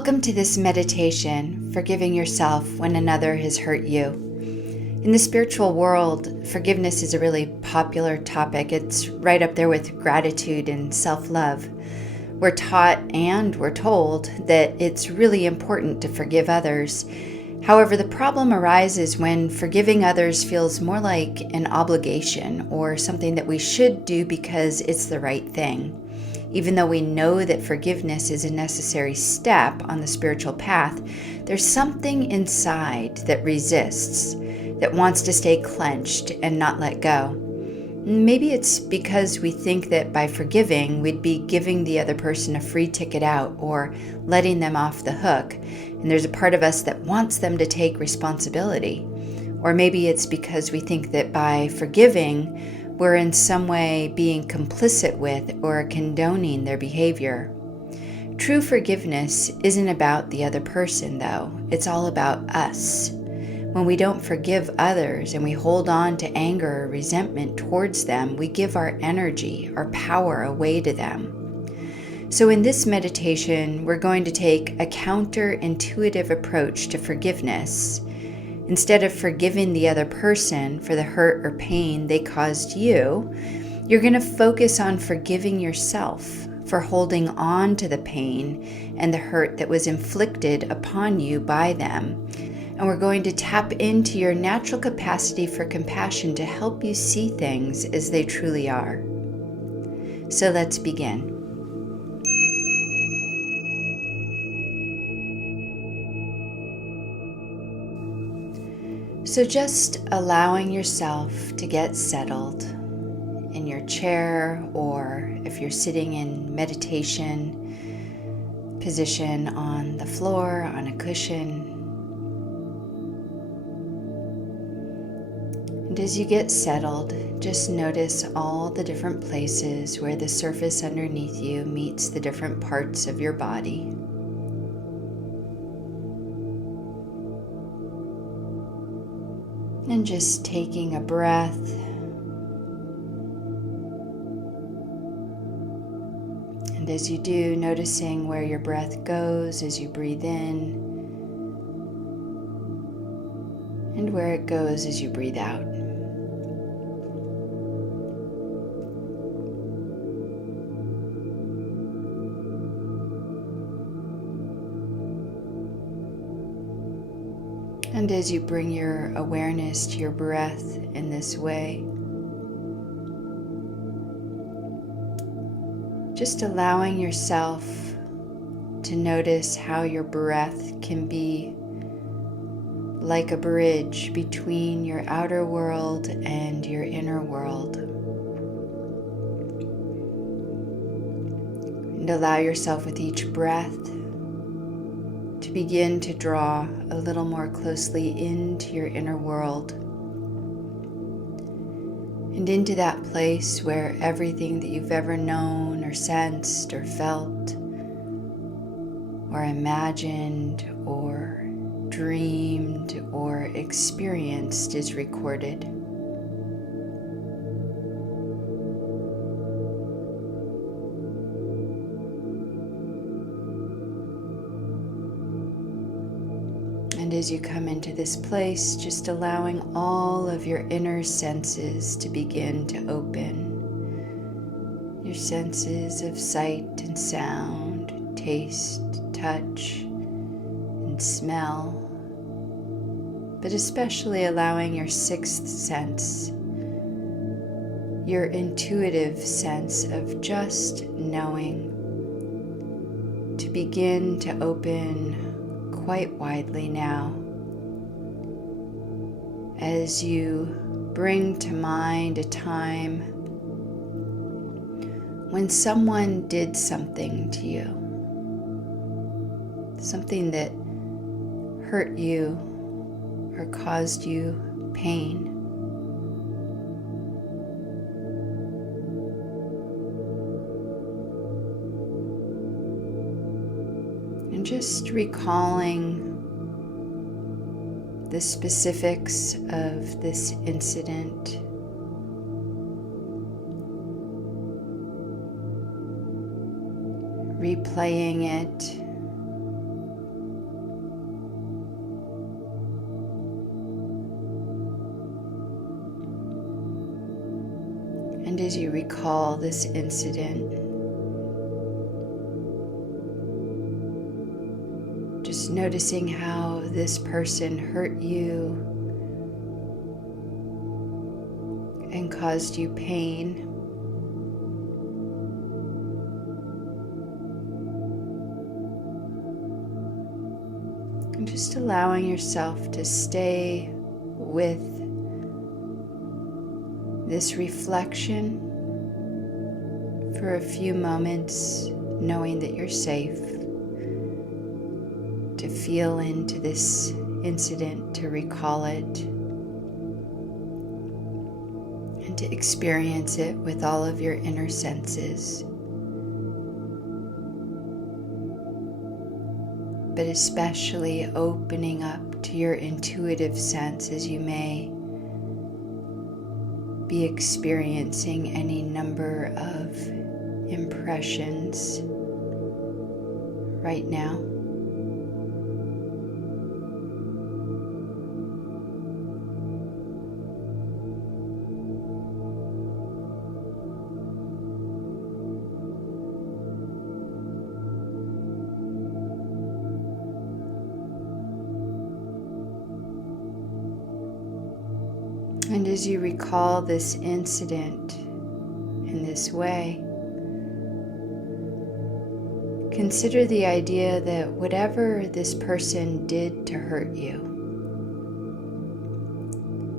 Welcome to this meditation, forgiving yourself when another has hurt you. In the spiritual world, forgiveness is a really popular topic. It's right up there with gratitude and self-love. We're taught and we're told that it's really important to forgive others. However, the problem arises when forgiving others feels more like an obligation or something that we should do because it's the right thing. Even though we know that forgiveness is a necessary step on the spiritual path, there's something inside that resists, that wants to stay clenched and not let go. Maybe it's because we think that by forgiving, we'd be giving the other person a free ticket out or letting them off the hook, and there's a part of us that wants them to take responsibility. Or maybe it's because we think that by forgiving, we're in some way being complicit with or condoning their behavior. True forgiveness isn't about the other person, though. It's all about us. When we don't forgive others and we hold on to anger or resentment towards them, we give our energy, our power away to them. So in this meditation, we're going to take a counterintuitive approach to forgiveness. Instead of forgiving the other person for the hurt or pain they caused you, you're going to focus on forgiving yourself for holding on to the pain and the hurt that was inflicted upon you by them. And we're going to tap into your natural capacity for compassion to help you see things as they truly are. So let's begin. So just allowing yourself to get settled in your chair, or if you're sitting in meditation position on the floor, on a cushion. And as you get settled, just notice all the different places where the surface underneath you meets the different parts of your body. And just taking a breath. And as you do, noticing where your breath goes as you breathe in, and where it goes as you breathe out. And as you bring your awareness to your breath in this way, just allowing yourself to notice how your breath can be like a bridge between your outer world and your inner world. And allow yourself with each breath to begin to draw a little more closely into your inner world and into that place where everything that you've ever known or sensed or felt or imagined or dreamed or experienced is recorded. And as you come into this place, just allowing all of your inner senses to begin to open. Your senses of sight and sound, taste, touch, and smell. But especially allowing your sixth sense, your intuitive sense of just knowing, to begin to open quite widely now as you bring to mind a time when someone did something to you, something that hurt you or caused you pain. And just recalling the specifics of this incident. Replaying it And as you recall this incident, just noticing how this person hurt you and caused you pain. And just allowing yourself to stay with this reflection for a few moments, knowing that you're safe, to feel into this incident, to recall it, and to experience it with all of your inner senses. But especially opening up to your intuitive sense as you may be experiencing any number of impressions right now. And as you recall this incident in this way, consider the idea that whatever this person did to hurt you,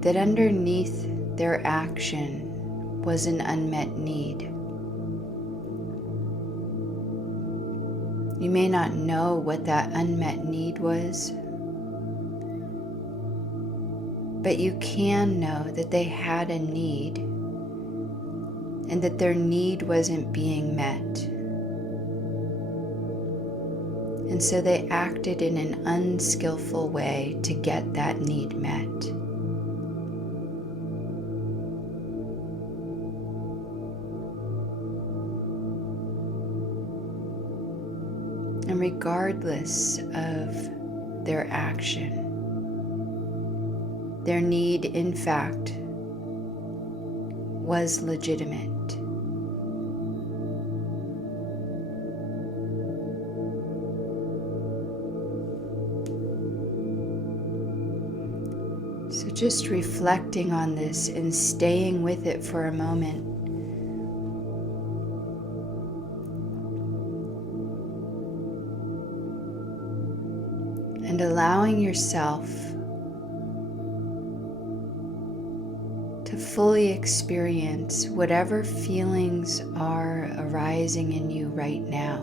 that underneath their action was an unmet need. You may not know what that unmet need was, but you can know that they had a need and that their need wasn't being met. And so they acted in an unskillful way to get that need met. And regardless of their action, their need, in fact, was legitimate. So just reflecting on this and staying with it for a moment. And allowing yourself to fully experience whatever feelings are arising in you right now.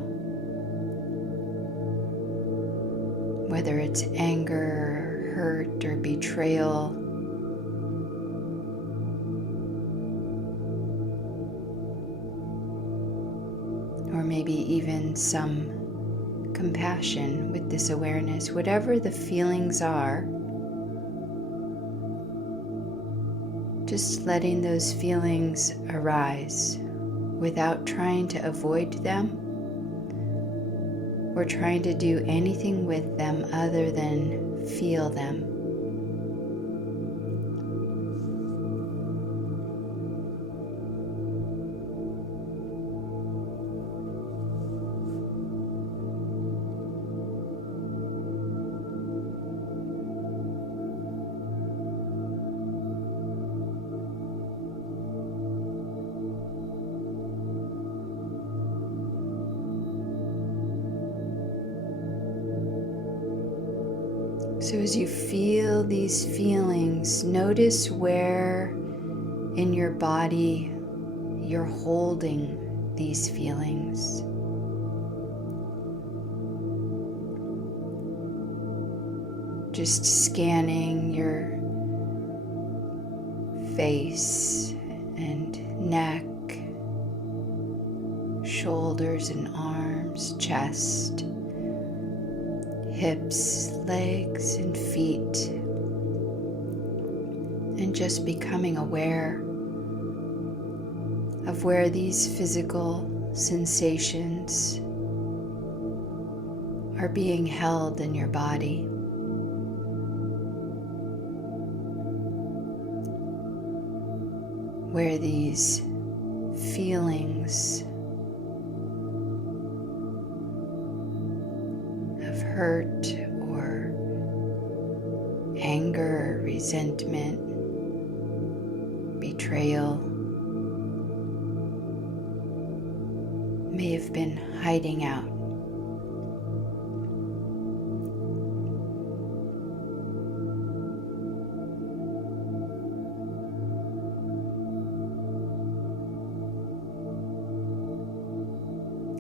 Whether it's anger, hurt, or betrayal. Or maybe even some compassion with this awareness. Whatever the feelings are, just letting those feelings arise without trying to avoid them or trying to do anything with them other than feel them. So as you feel these feelings, notice where in your body you're holding these feelings. Just scanning your face and neck, shoulders and arms, chest, hips, legs, and feet, and just becoming aware of where these physical sensations are being held in your body. Where these feelings of hurt or anger, resentment, betrayal may have been hiding out.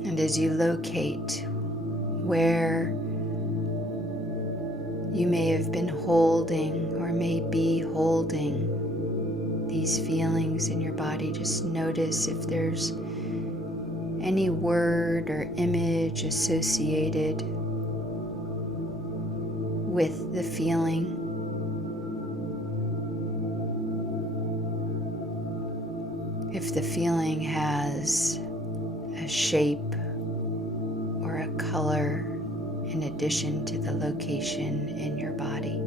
And as you locate where you may have been holding or may be holding these feelings in your body, just notice if there's any word or image associated with the feeling. If the feeling has a shape or a color in addition to the location in your body.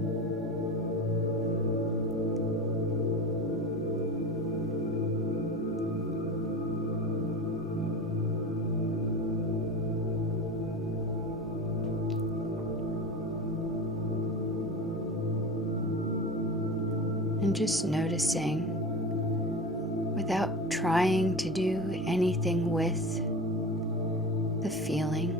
And just noticing, without trying to do anything with the feeling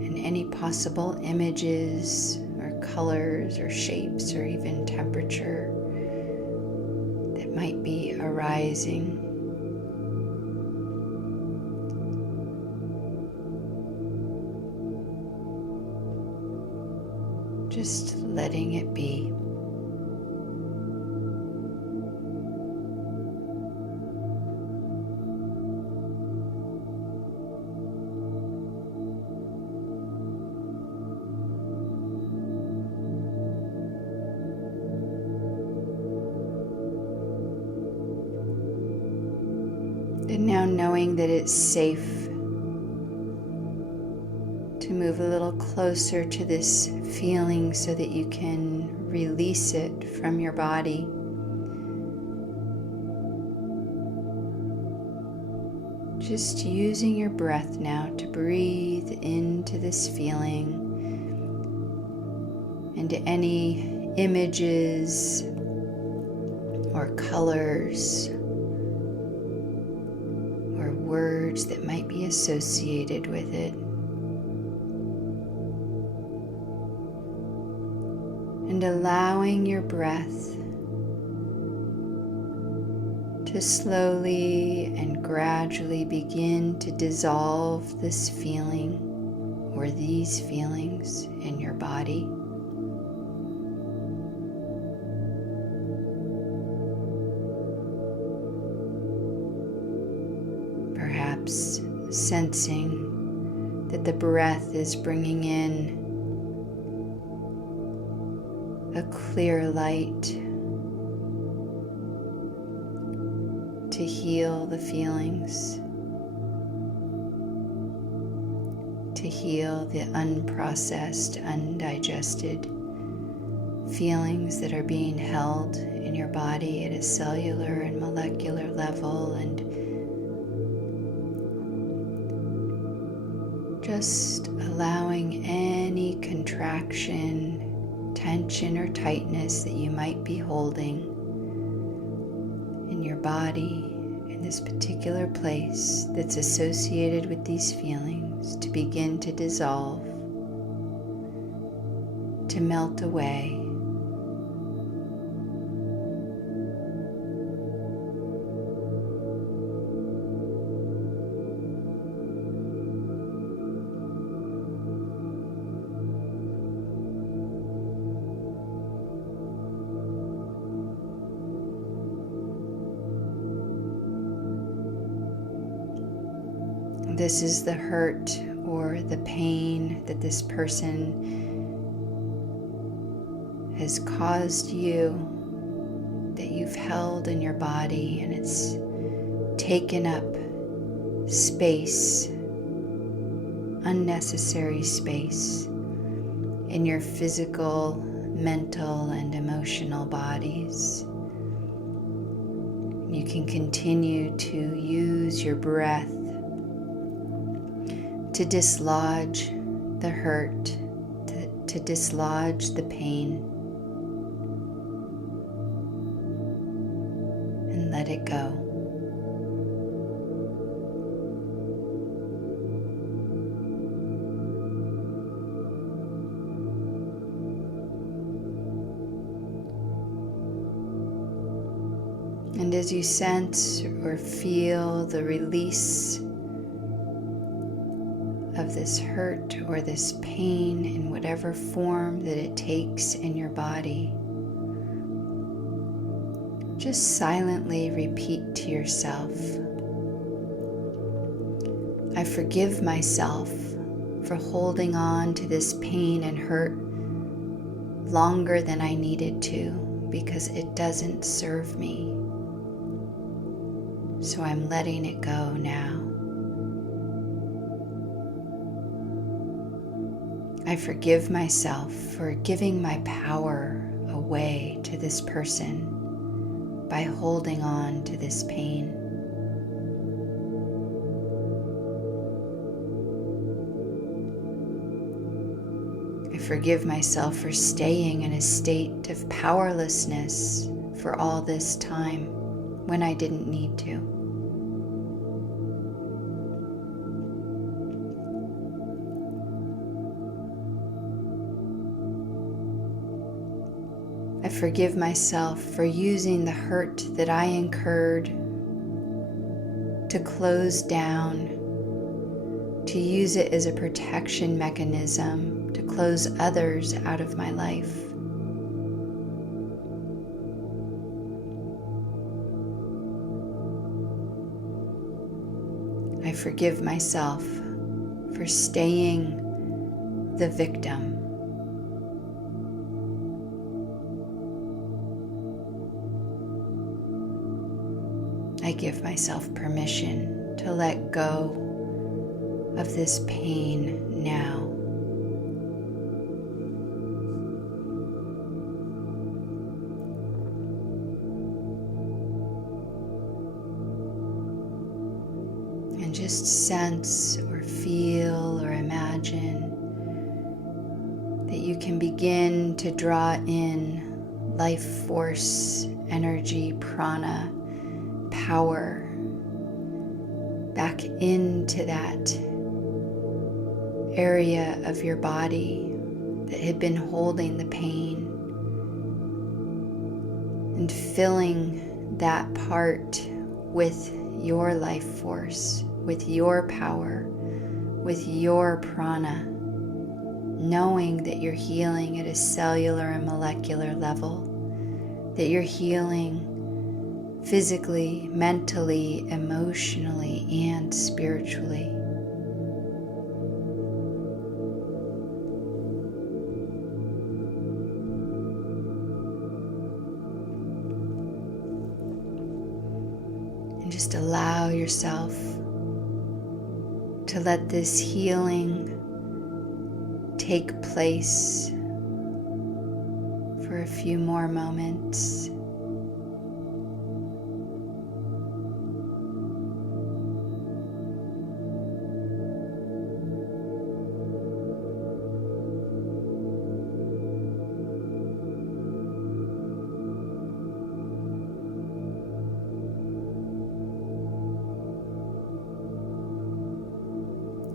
and any possible images or colors or shapes or even temperature that might be arising. Just letting it be. And now knowing that it's safe to move a little closer to this feeling so that you can release it from your body. Just using your breath now to breathe into this feeling, into any images or colors or words that might be associated with it. And allowing your breath to slowly and gradually begin to dissolve this feeling or these feelings in your body. Perhaps sensing that the breath is bringing in a clear light to heal the feelings, to heal the unprocessed, undigested feelings that are being held in your body at a cellular and molecular level, and just allowing any contraction, tension or tightness that you might be holding in your body in this particular place that's associated with these feelings to begin to dissolve, to melt away. This is the hurt or the pain that this person has caused you, that you've held in your body, and it's taken up space, unnecessary space in your physical, mental, and emotional bodies. You can continue to use your breath to dislodge the hurt, to dislodge the pain, and let it go. And as you sense or feel the release of this hurt or this pain in whatever form that it takes in your body, just silently repeat to yourself, I forgive myself for holding on to this pain and hurt longer than I needed to because it doesn't serve me. So I'm letting it go now. I forgive myself for giving my power away to this person by holding on to this pain. I forgive myself for staying in a state of powerlessness for all this time when I didn't need to. I forgive myself for using the hurt that I incurred to close down, to use it as a protection mechanism to close others out of my life. I forgive myself for staying the victim. I give myself permission to let go of this pain now. And just sense or feel or imagine that you can begin to draw in life force, energy, prana, power back into that area of your body that had been holding the pain, and filling that part with your life force, with your power, with your prana, knowing that you're healing at a cellular and molecular level, that you're healing physically, mentally, emotionally, and spiritually. And just allow yourself to let this healing take place for a few more moments.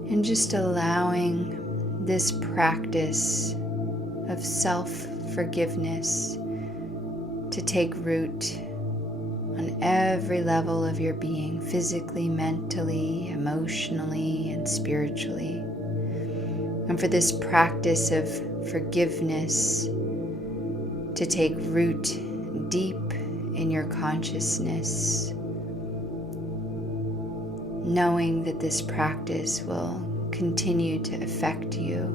And just allowing this practice of self-forgiveness to take root on every level of your being, physically, mentally, emotionally, and spiritually. And for this practice of forgiveness to take root deep in your consciousness, knowing that this practice will continue to affect you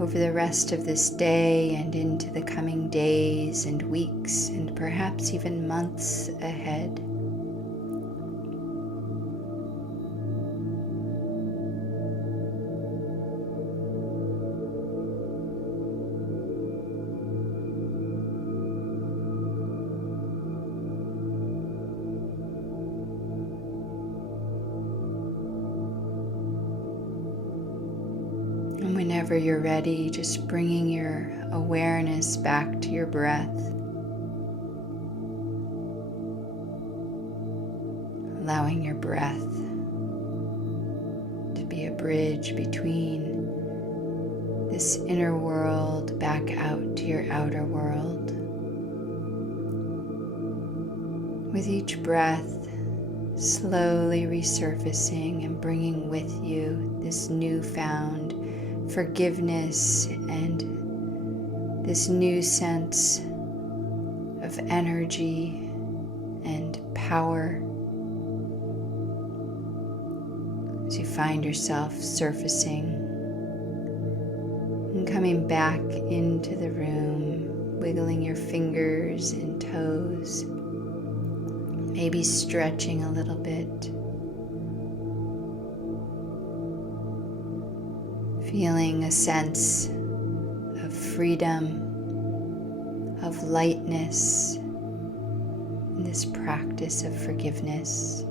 over the rest of this day and into the coming days and weeks and perhaps even months ahead. Whenever you're ready, just bringing your awareness back to your breath, allowing your breath to be a bridge between this inner world back out to your outer world. With each breath, slowly resurfacing and bringing with you this newfound forgiveness and this new sense of energy and power as you find yourself surfacing and coming back into the room, wiggling your fingers and toes, maybe stretching a little bit, feeling a sense of freedom, of lightness in this practice of forgiveness.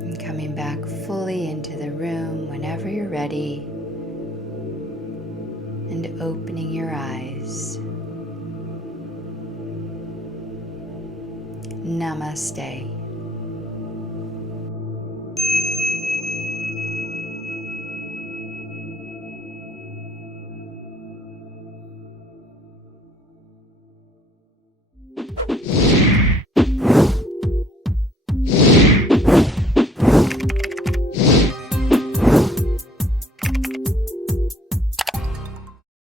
And coming back fully into the room whenever you're ready, and opening your eyes. Namaste.